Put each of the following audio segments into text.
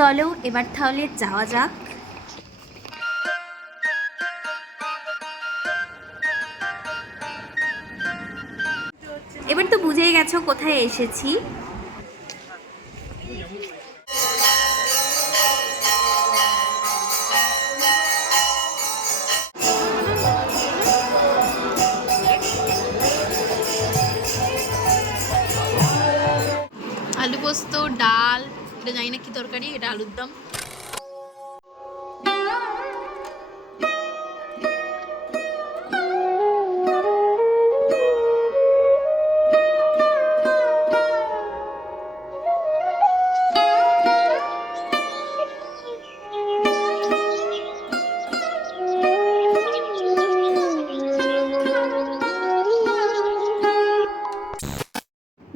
চলো এবার তাহলে যাওয়া যাক। এবার তো বুঝেই গেছো কোথায় এসেছি। আলু পোস্ত, ডাল, এটা জানি না কি তরকারি, এটা আলুর দম।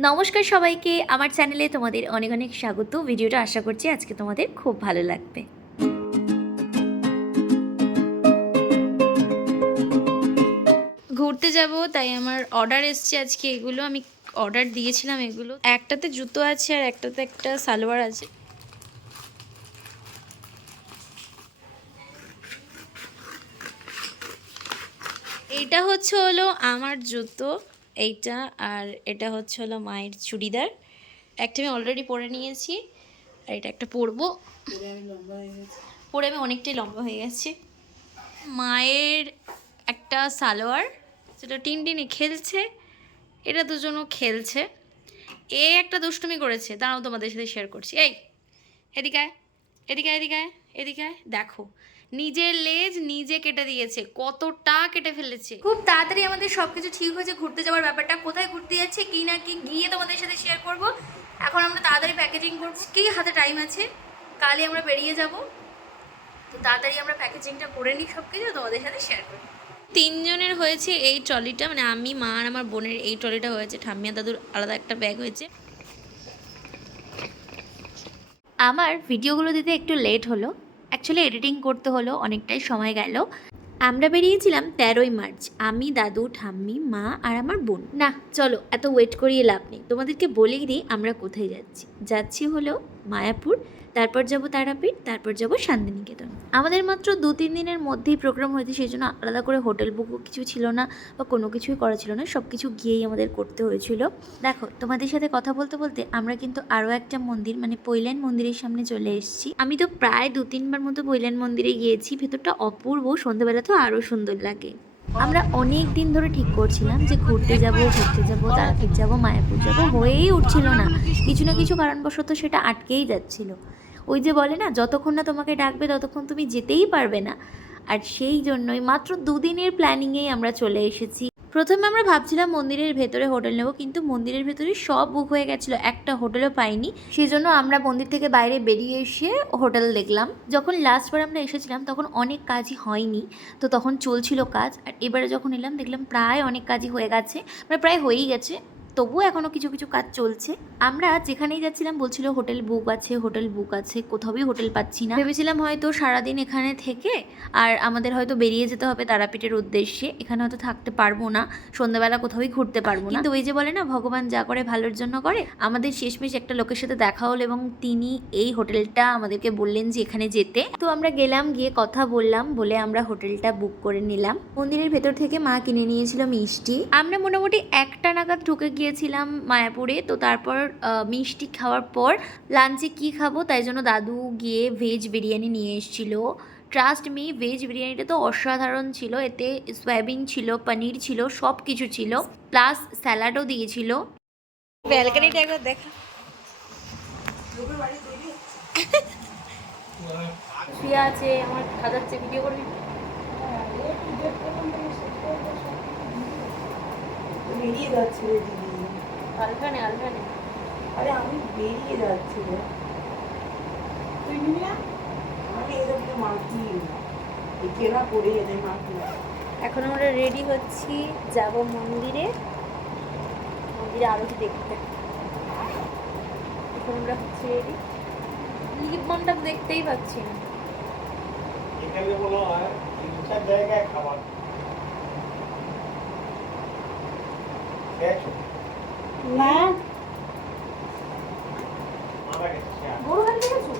নমস্কার সবাইকে, আমার চ্যানেলে তোমাদের অনেক অনেক স্বাগত। ভিডিওটা আশা করছি আজকে তোমাদের খুব ভালো লাগবে। ঘুরতে যাব, তাই আমার অর্ডার এসছে আজকে। এগুলো আমি অর্ডার দিয়েছিলাম। এগুলো একটাতে জুতো আছে আর একটাতে একটা সালোয়ার আছে। এইটা হলো আমার জুতো, এইটা। আর এটা হলো মায়ের চুড়িদার। একটা আমি অলরেডি পরে নিয়েছি, আর এটা একটা পরবো। পরে আমি অনেকটাই লম্বা হয়ে গেছি। মায়ের একটা সালোয়ার, যেটা টিনটিনি খেলছে, এটা দুজনও খেলছে। এ একটা দুষ্টুমি করেছে, দাঁড়াও তোমাদের সাথে শেয়ার করছি। এই এদিকে আয়, এদিকে আয়, এদিকে আয়, এদিকে আয়। দেখো, নিজের লেজ নিজে কেটে দিয়েছে, কতটা কেটে ফেলেছে। খুব তাড়াতাড়ি আমাদের সব কিছু ঠিক হয়েছে। ঘুরতে যাওয়ার ব্যাপারটা, কোথায় ঘুরতে যাচ্ছে কি না কি গিয়ে তোমাদের সাথে শেয়ার করব। এখন আমরা তাড়াতাড়ি প্যাকেজিং করছি, কি হাতে টাইম আছে, কালই আমরা বেরিয়ে যাব। তো তাড়াতাড়ি আমরা প্যাকেজিংটা করে নিই, সব কিছু তোমাদের সাথে শেয়ার করি। তিনজনের হয়েছে এই ট্রলিটা, মানে আমি, মা আর আমার বোনের এই ট্রলিটা হয়েছে। ঠাম্মিয়া দাদুর আলাদা একটা ব্যাগ হয়েছে। আমার ভিডিওগুলো দিতে একটু লেট হলো, অ্যাকচুয়ালি এডিটিং করতে হলো, অনেকটাই সময় গেল। আমরা বেরিয়েছিলাম 13ই মার্চ, আমি, দাদু, ঠাম্মি, মা আর আমার বোন। না চলো, এত ওয়েট করিয়ে লাভ নেই, তোমাদেরকে বলেই দিই আমরা কোথায় যাচ্ছি হলো মায়াপুর, তারপর যাব তারাপীঠ, তারপর যাব শান্তিনিকেতন। আমাদের মাত্র 2-3 দিনের মধ্যেই প্রোগ্রাম হয়েছে, সেই জন্য আলাদা করে হোটেল বুকও কিছু ছিল না বা কোনো কিছুই করা ছিল না, সব কিছু গিয়েই আমাদের করতে হয়েছিল। দেখো, তোমাদের সাথে কথা বলতে বলতে আমরা কিন্তু আরও একটা মন্দির, মানে পৈলান মন্দিরের সামনে চলে এসেছি। আমি তো প্রায় 2-3 বার মতো পৈলান মন্দিরে গিয়েছি, ভেতরটা অপূর্ব, সন্ধ্যেবেলা তো আরও সুন্দর লাগে। আমরা অনেক দিন ধরে ঠিক করছিলাম যে ঘুরতে যাব তারাপীঠ যাব, মায়াপুর যাব, হয়েই উঠছিল না। কিছু না কিছু কারণবশত সেটা আটকেই যাচ্ছিল। ওই যে বলে না, যতক্ষণ না তোমাকে ডাকবে ততক্ষণ তুমি যেতেই পারবে না। আর সেই জন্যই মাত্র 2 দিনের প্ল্যানিংয়েই আমরা চলে এসেছি। প্রথমে আমরা ভাবছিলাম মন্দিরের ভেতরে হোটেল নেব, কিন্তু মন্দিরের ভেতরে সব বুক হয়ে গেছিলো, একটা হোটেলও পাইনি। সেই জন্য আমরা মন্দির থেকে বাইরে বেরিয়ে এসে হোটেল দেখলাম। যখন লাস্টবার আমরা এসেছিলাম তখন অনেক কাজই হয়নি, তো তখন চলছিল কাজ। আর এবারে যখন এলাম দেখলাম প্রায় অনেক কাজই হয়ে গেছে, মানে প্রায় হয়েই গেছে, তবুও এখনও কিছু কিছু কাজ চলছে। আমরা যেখানেই যাচ্ছিলাম বলছিল হোটেল বুক আছে, কোথাওই হোটেল পাচ্ছি না। ভেবেছিলাম হয়তো সারাদিন এখানে থেকে আর আমাদের হয়তো বেরিয়ে যেতে হবে তারাপীঠের উদ্দেশ্যে, এখানে হয়তো থাকতে পারবো না, সন্ধ্যাবেলা কোথাওই ঘুরতে পারবো না। কিন্তু ওই যে বলে না, ভগবান যা করে ভালোর জন্য করে, আমাদের শেষমেশ একটা লোকের সাথে দেখা হলো এবং তিনি এই হোটেলটা আমাদেরকে বললেন যে এখানে যেতে। তো আমরা গেলাম, গিয়ে কথা বললাম, বলে আমরা হোটেলটা বুক করে নিলাম। মন্দিরের ভেতর থেকে মা কিনে নিয়েছিল মিষ্টি। আমরা মোটামুটি 1টা নাগাদ ঢুকে গিয়েছিলাম মায়াপুরে। তো তারপর মিষ্টি খাওয়ার পর লাঞ্চে কি খাবো, তাই জন্য দাদু গিয়ে ভেজ বিরিয়ানি নিয়ে এসেছিলো। ট্রাস্ট মি, ভেজ বিরিয়ানিটা তো অসাধারণ ছিল। এতে সয়াবিন ছিল, পনির ছিল, সব কিছু ছিল, প্লাস স্যালাডও দিয়েছিল। ব্যালকনিটা একবার দেখা। শুয়ে আছে, আমার খাজাচ্ছে, ভিডিও করবি? বেরিয়ে যাচ্ছে রে দিদি। আলফানে আরে আমি বেরিয়ে যাচ্ছি রে। তুই নিবি না? আমি এদের মাখি এই কেনা করে এদের মাখি। এখন আমরা রেডি হচ্ছি, যাব মন্দিরে আরতি দেখতে। এখন আমরা হচ্ছি রেডি। লিপ বামটা দেখতেই পাচ্ছি না। এখানে বলো আর 3-4 জায়গায় খাবার খেয়েছো? না মারা গেছে গরু হাতে গেছো?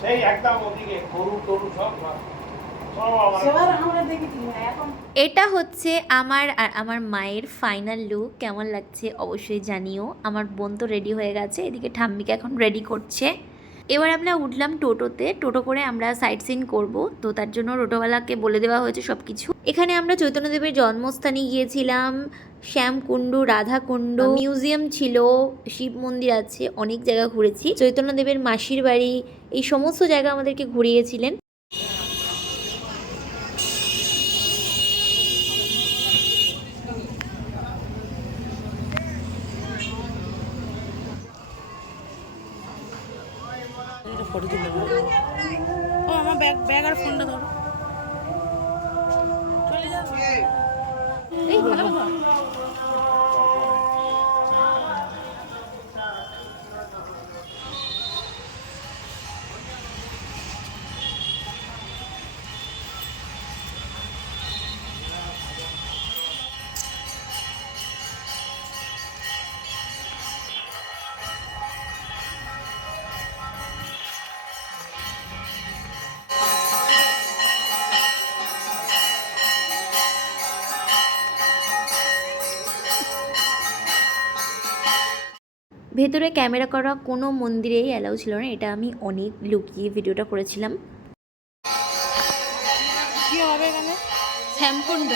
সেই একদম ওদিকে গরু টরু সব আমার সেবার আমরা দেখেছি না এখন। এটা হচ্ছে আমার আর আমার মায়ের ফাইনাল লুক। কেমন লাগছে অবশ্যই জানিও। আমার বোন তো রেডি হয়ে গেছে, এদিকে ঠাম্মিকে এখন রেডি করছে। এবার আমরা উঠলাম টোটোতে, টোটো করে আমরা সাইট সিন করবো, তো তার জন্য টোটোওয়ালাকে বলে দেওয়া হয়েছে সব কিছু। এখানে আমরা চৈতন্যদেবের জন্মস্থানে গিয়েছিলাম, শ্যামকুণ্ড, রাধাকুণ্ড, মিউজিয়াম ছিল, শিব মন্দির আছে, অনেক জায়গা ঘুরেছি। চৈতন্যদেবের মাসির বাড়ি, এই সমস্ত জায়গা আমাদেরকে ঘুরিয়েছিলেন। ফটো তুলে ও আমার ব্যাগ আর ফোনটা ধরো, চলে যাবে। এই ভালো ভালো। ভেতরে ক্যামেরা করা কোনো মন্দিরেই অ্যালাউ ছিল না, এটা আমি অনেক লুকিয়ে ভিডিওটা করেছিলাম। কি হবে এখানে? শ্যামকুণ্ড।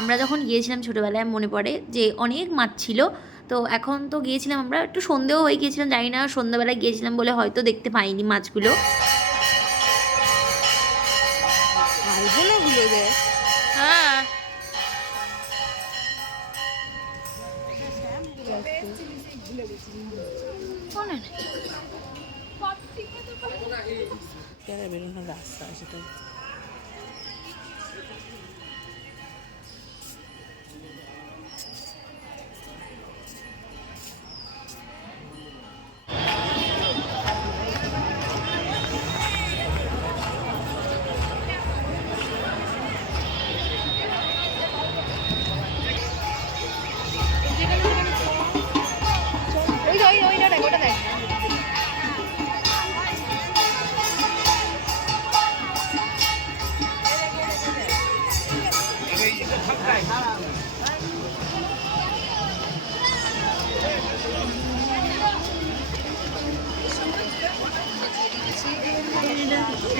আমরা যখন গিয়েছিলাম ছোটোবেলায় মনে পড়ে যে অনেক মাছ ছিল, তো এখন তো গিয়েছিলাম আমরা, একটু সন্দেহ হয়ে গিয়েছিলাম, জানি না সন্ধ্যাবেলায় গিয়েছিলাম বলে হয়তো দেখতে পাইনি মাছগুলো। হ্যাঁ বেরোনোর রাস্তা সেটা।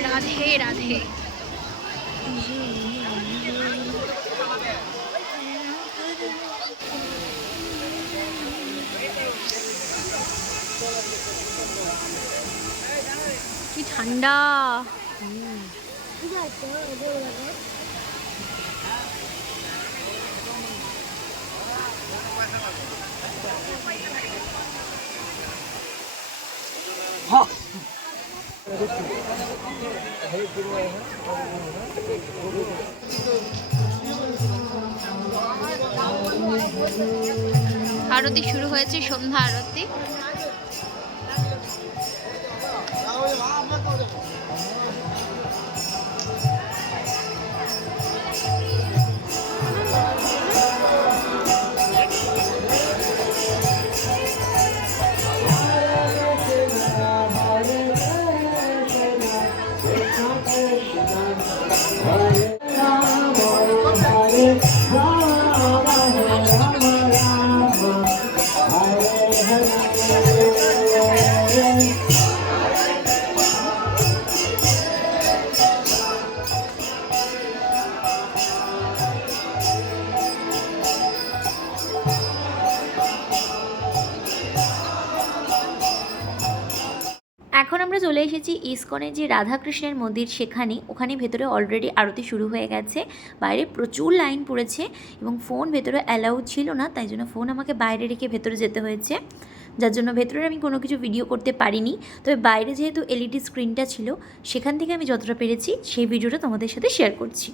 রাধে রাধে। কি ঠান্ডা। আরতি শুরু হয়েছে, সন্ধ্যা আরতি। এখন আমরা চলে এসেছি ইসকনের যে রাধাকৃষ্ণের মন্দির সেখানে, ওখানে ভেতরে অলরেডি আরতি শুরু হয়ে গেছে। বাইরে প্রচুর লাইন পড়েছে এবং ফোন ভেতরে অ্যালাউ ছিল না, তাই জন্য ফোন আমাকে বাইরে রেখে ভেতরে যেতে হয়েছে, যার জন্য ভেতরে আমি কোনো কিছু ভিডিও করতে পারিনি। তবে বাইরে যেহেতু এলইডি স্ক্রিনটা ছিল, সেখান থেকে আমি যতটা পেরেছি সেই ভিডিওটা তোমাদের সাথে শেয়ার করছি।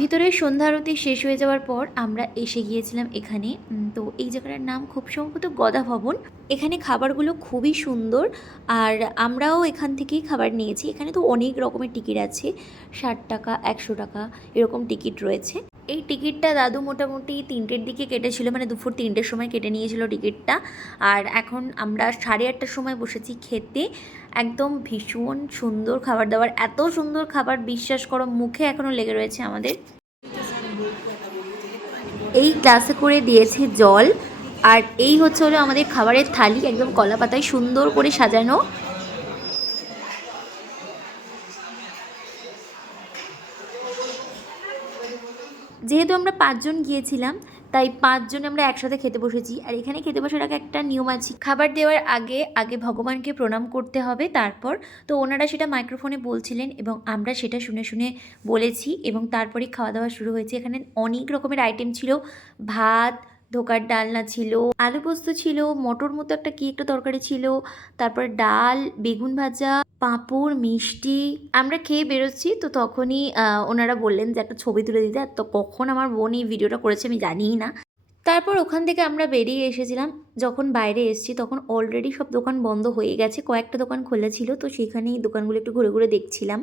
ভিতরে সন্ধ্যা আরতি শেষ হয়ে যাওয়ার পর আমরা এসে গিয়েছিলাম এখানে। তো এই জায়গাটার নাম খুব সম্ভবত গদা ভবন। এখানে খাবারগুলো খুবই সুন্দর, আর আমরাও এখান থেকেই খাবার নিয়েছি। এখানে তো অনেক রকমের টিকিট আছে, 60 টাকা, 100 টাকা এরকম টিকিট রয়েছে। এই টিকিটটা দাদু মোটামুটি 3টের দিকে কেটেছিল, মানে দুপুর 3টের সময় কেটে নিয়েছিল টিকিটটা। আর এখন আমরা 8:30টার সময় বসেছি খেতে। একদম ভীষণ সুন্দর খাবার দাবার, এত সুন্দর খাবার বিশ্বাস করো মুখে এখনও লেগে রয়েছে আমাদের। এই গ্লাসে করে দিয়েছে জল, আর এই হচ্ছে হলো আমাদের খাবারের থালি, একদম কলা পাতায় সুন্দর করে সাজানো। যেহেতু আমরা 5 জন গিয়েছিলাম, তাই 5 জন আমরা একসাথে খেতে বসেছি। আর এখানে খেতে বসার আগে একটা নিয়ম আছে, খাবার দেওয়ার আগে ভগবানকে প্রণাম করতে হবে তারপর। তো ওনারা সেটা মাইক্রোফোনে বলছিলেন এবং আমরা সেটা শুনে শুনে বলেছি, এবং তারপরেই খাওয়া দাওয়া শুরু হয়েছে। এখানে অনেক রকমের আইটেম ছিল, ভাত, ধোকার ডালনা ছিল, আলু পোস্ত ছিল, মটর মতো একটা কি একটা তরকারি ছিল, তারপর ডাল, বেগুন ভাজা, পাঁপড়, মিষ্টি। আমরা খেয়ে বেরোচ্ছি, তো তখনই ওনারা বললেন যে একটা ছবি তুলে দিতে। আর তো কখন আমার বোন এই ভিডিওটা করেছে আমি জানিই না। তারপর ওখান থেকে আমরা বেরিয়ে এসেছিলাম। যখন বাইরে এসেছি তখন অলরেডি সব দোকান বন্ধ হয়ে গেছে, কয়েকটা দোকান খোলা ছিল, তো সেখানেই দোকানগুলো একটু ঘুরে ঘুরে দেখছিলাম।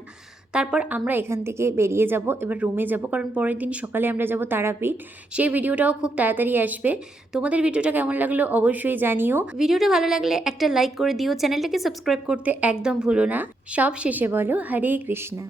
তারপর আমরা এখান থেকে বেরিয়ে যাব, এবার রুমে যাব, কারণ পরের দিন সকালে আমরা যাব তারাপীঠ। সেই ভিডিওটাও খুব তাড়াতাড়ি আসবে। তোমাদের ভিডিওটা কেমন লাগলো অবশ্যই জানিও। ভিডিওটা ভালো লাগলে একটা লাইক করে দিও, চ্যানেলটাকে সাবস্ক্রাইব করতে একদম ভুলো না। সব শেষে বলো হরে কৃষ্ণা।